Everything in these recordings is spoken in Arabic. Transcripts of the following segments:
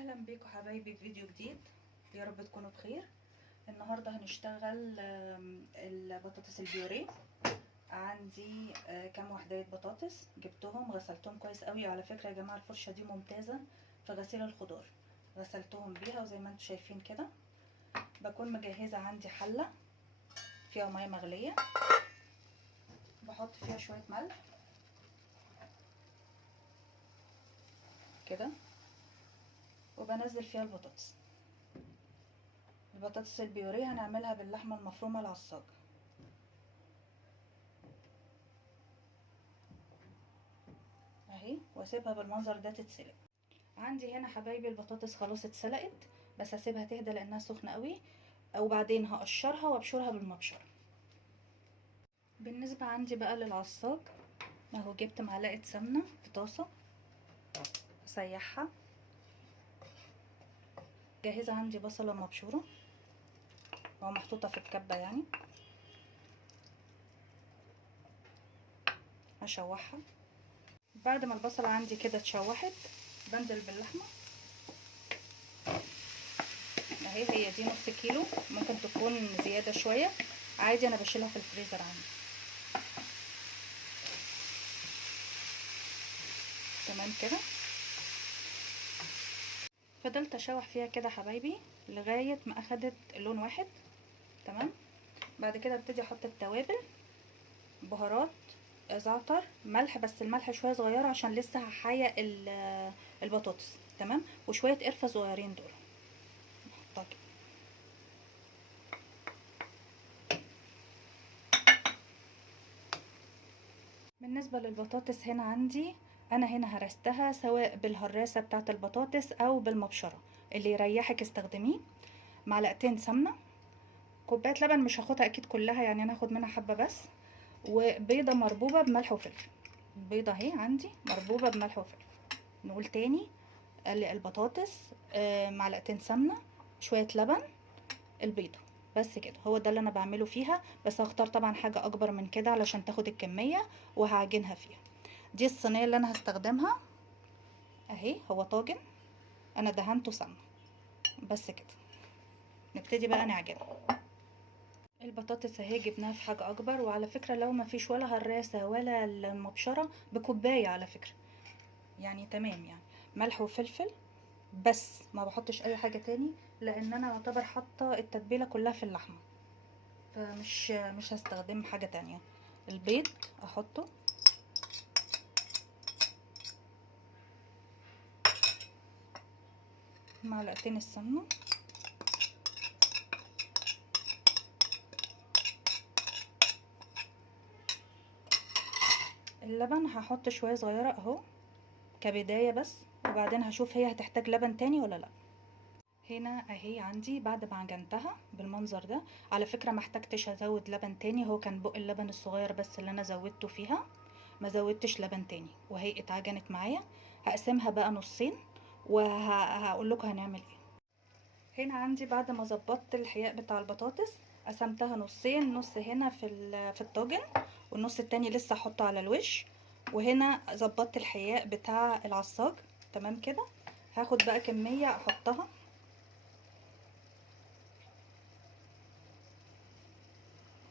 اهلا بيكم حبايبي في فيديو جديد. يا رب تكونوا بخير. النهارده هنشتغل البطاطس البيوريه. عندي كام وحدايه بطاطس جبتهم غسلتهم كويس قوي. على فكره يا جماعه الفرشه دي ممتازه في غسيل الخضار. غسلتهم بيها وزي ما انتم شايفين كده. بكون مجهزه عندي حله فيها ميه مغليه، بحط فيها شويه ملح كده وبنزل فيها البطاطس البيوريه. هنعملها باللحمه المفرومه العصاج اهي، واسيبها بالمنظر ده تتسلق. عندي هنا حبايبي البطاطس خلاص اتسلقت، بس هسيبها تهدى لانها سخنه قوي، وبعدين هقشرها وابشرها بالمبشر. بالنسبه عندي بقى للعصاج اهو، جبت معلقه سمنه في طاسه اسيحها. جاهزه عندي بصله مبشوره او محطوطه في الكبه يعني، هشوحها. بعد ما البصله عندي كده اتشوحت بنزل باللحمه اهي. هي دي نص كيلو، ممكن تكون زياده شويه عادي، انا بشيلها في الفريزر عندي. تمام كده. فضلت اشوح فيها كده حبايبي لغايه ما اخدت لون واحد. تمام. بعد كده ابتدي احط التوابل، بهارات، زعتر، ملح، بس الملح شويه صغيره عشان لسه هحيق البطاطس. تمام. وشويه قرفه صغيرين دول احطها كده. بالنسبه للبطاطس هنا عندي، انا هنا هرستها سواء بالهراسه بتاعه البطاطس او بالمبشره، اللي يريحك استخدميه. معلقتين سمنه، كوبايه لبن مش هاخدها اكيد كلها يعني، انا هاخد منها حبه بس، وبيضه مربوبه بملح وفلفل. البيضه اهي عندي مربوبه بملح وفلفل. نقول تاني، البطاطس، معلقتين سمنه، شويه لبن، البيضه. بس كده، هو ده اللي انا بعمله فيها. بس هختار طبعا حاجه اكبر من كده علشان تاخد الكميه، وهعجنها فيها. دي الصينيه اللي انا هستخدمها اهي. هو طاجن انا دهنته سمنه. بس كده نبتدي بقى نعجنها. البطاطس اهي جبناها في حاجه اكبر، وعلى فكره لو ما فيش ولا هراسه ولا المبشره بكوبايه على فكره يعني تمام يعني. ملح وفلفل بس، ما بحطش اي حاجه تاني، لان انا اعتبر حاطه التتبيله كلها في اللحمه، فمش هستخدم حاجه تانية. البيض احطه، معلقتين السمنه، اللبن هحط شويه صغيره اهو كبدايه بس، وبعدين هشوف هي هتحتاج لبن تاني ولا لا. هنا اهي عندي بعد ما عجنتها بالمنظر ده. على فكره ما احتاجتش ازود لبن تاني، هو كان بق اللبن الصغير بس اللي انا زودته فيها، ما زودتش لبن تاني، وهي اتعجنت معايا. هقسمها بقى نصين وهقول لكم هنعمل ايه. هنا عندي بعد ما ظبطت الحياء بتاع البطاطس قسمتها نصين، نص هنا في الطاجن، والنص التاني لسه احطه على الوش. وهنا ظبطت الحياء بتاع العصاج. تمام كده. هاخد بقى كميه احطها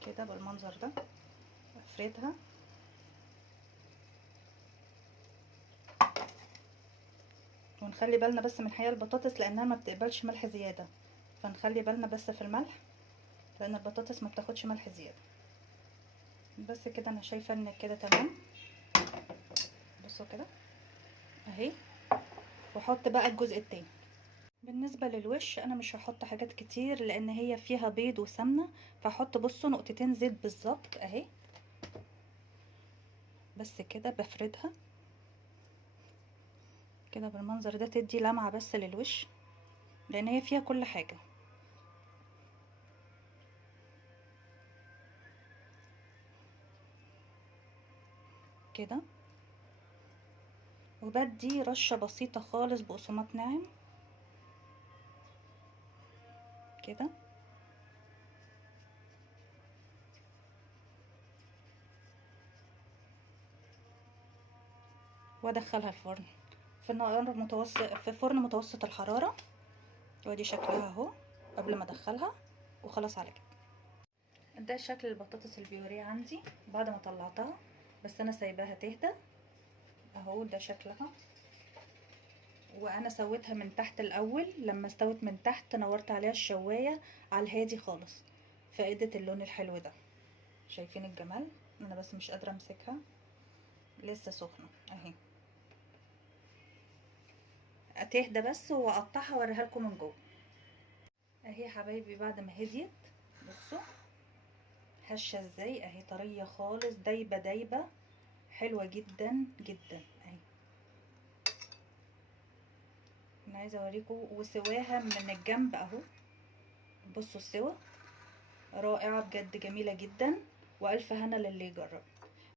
كده بالمنظر ده، افردها. ونخلي بالنا بس من حياة البطاطس لانها ما بتقبلش ملح زياده، فنخلي بالنا بس في الملح، لان البطاطس ما بتاخدش ملح زياده. بس كده انا شايفه ان كده تمام. بصوا كده اهي. واحط بقى الجزء التاني. بالنسبه للوش انا مش هحط حاجات كتير لان هي فيها بيض وسمنه، فاحط بصوا نقطتين زيت بالظبط اهي. بس كده بفردها كده بالمنظر ده، تدي لمعه بس للوش لان هي فيها كل حاجه كده. وبدي رشه بسيطه خالص بقسماط ناعم كده، وادخلها الفرن في نار متوسط، في فرن متوسط الحراره. ودي شكلها اهو قبل ما ادخلها، وخلاص على كده. ده شكل البطاطس البيوريه عندي بعد ما طلعتها، بس انا سايباها تهدى اهو. ده شكلها. وانا سويتها من تحت الاول، لما استوت من تحت نورت عليها الشوايه على الهادي خالص، فادت اللون الحلو ده. شايفين الجمال؟ انا بس مش قادره امسكها، لسه سخنه اهي. تهدى بس واقطعها واوريها لكم من جوه اهي يا حبايبي. بعد ما هديت بصوا هشه ازاي اهي، طريه خالص، دايبه دايبه، حلوه جدا جدا اهي. انا عايزه اوريكم وسواها من الجنب اهو. بصوا السوا رائعه بجد، جميله جدا، والف هنا للي يجرب.